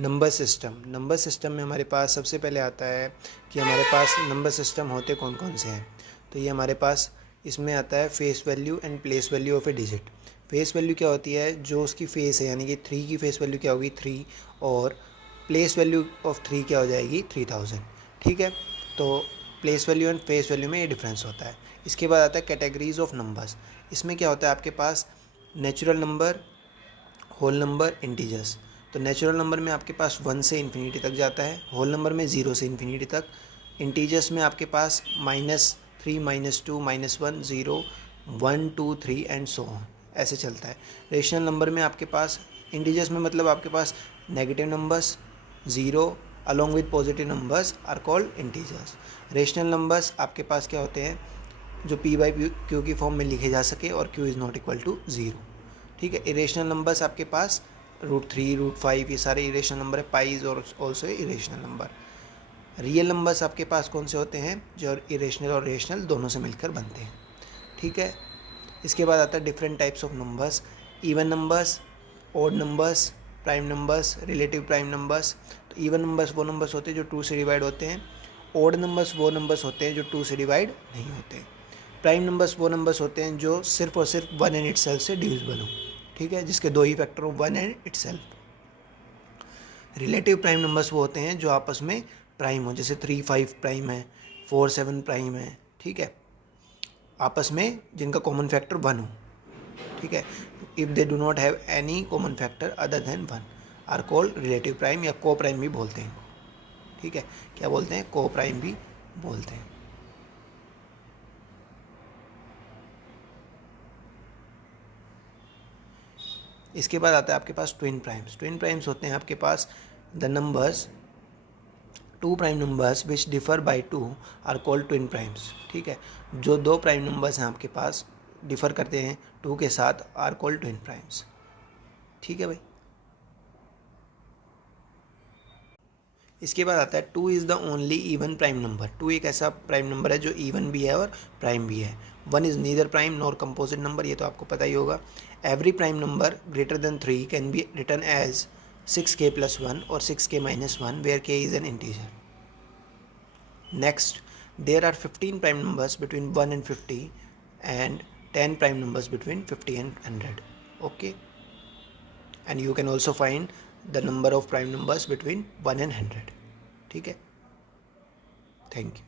Number system में हमारे पास सबसे पहले आता है कि हमारे पास नंबर सिस्टम होते कौन कौन से हैं। तो ये हमारे पास इसमें आता है face value and place value of A digit. Face value क्या होती है, जो उसकी फेस है, यानी कि 3 की फेस वैल्यू क्या होगी 3, और प्लेस वैल्यू ऑफ 3 क्या हो जाएगी 3000। ठीक है, तो place value and face value में ये डिफरेंस होता है। इसके बाद आता है कैटेगरीज ऑफ नंबर्स। इसमें क्या होता है आपके पास natural number, whole number, integers. तो नेचुरल नंबर में आपके पास 1 से इन्फिनिटी तक जाता है, होल नंबर में 0 से इन्फिनिटी तक, इंटीजर्स में आपके पास -3, -2, -1, 0, 1, 2, 3 एंड सो ऑन, ऐसे चलता है। रेशनल नंबर में आपके पास इंटीजर्स में मतलब आपके पास negative numbers 0 along with positive numbers are called integers. Rational numbers आपके पास क्या होते हैं, जो p/q की फॉर्म में लिखे जा सके और q is not equal to 0। ठीक है, इरेशनल नंबर्स आपके पास √3, √5, ये सारे इरेशनल नंबर है। पाइज और also irrational number. Real numbers आपके पास कौन से होते हैं, जो इरेशनल और रेशनल दोनों से मिलकर बनते हैं। ठीक है, इसके बाद आता है different types of numbers. Even numbers, odd numbers, prime numbers, relative prime numbers. तो इवन नंबर्स वो नंबर्स होते हैं जो 2 से डिवाइड होते हैं। ऑड नंबर्स वो नंबर्स होते हैं जो 2 से डिवाइड नहीं होते। प्राइम नंबर्स वो नंबर्स होते हैं जो सिर्फ और सिर्फ 1 एंड इटसेल्फ से डिविजिबल हो। ठीक है, जिसके 2 ही फैक्टर हो, 1 and itself. Relative prime numbers वो होते हैं जो आपस में प्राइम हो, जैसे 3, 5 प्राइम है, 4, 7 प्राइम है। ठीक है, आपस में जिनका कॉमन फैक्टर 1 हो। ठीक है, if they do not have any common factor other than 1 are called relative prime, या को प्राइम भी बोलते हैं। ठीक है, क्या बोलते हैं, को प्राइम भी बोलते हैं। इसके बाद आता है आपके पास ट्विन प्राइम्स। ट्विन प्राइम्स होते हैं आपके पास the numbers, 2 prime numbers which differ by 2 are called twin primes. ठीक है, जो 2 प्राइम नंबर्स हैं आपके पास डिफर करते हैं 2 के साथ आर कॉल्ड ट्विन प्राइम्स। ठीक है भाई, इसके बाद आता है 2 is the only even prime number. 2 एक ऐसा प्राइम नंबर है जो इवन भी है और प्राइम भी है। 1 is neither prime nor composite number, ये तो आपको पता ही होगा। Every prime number greater than 3 can be written as 6k + 1 और 6k - 1 where k is an integer. Next, there are 15 prime numbers between 1 and 50 and 10 prime numbers between 50 and 100. Okay, and you can also find the number of prime numbers between 1 and 100. ठीक है, thank you.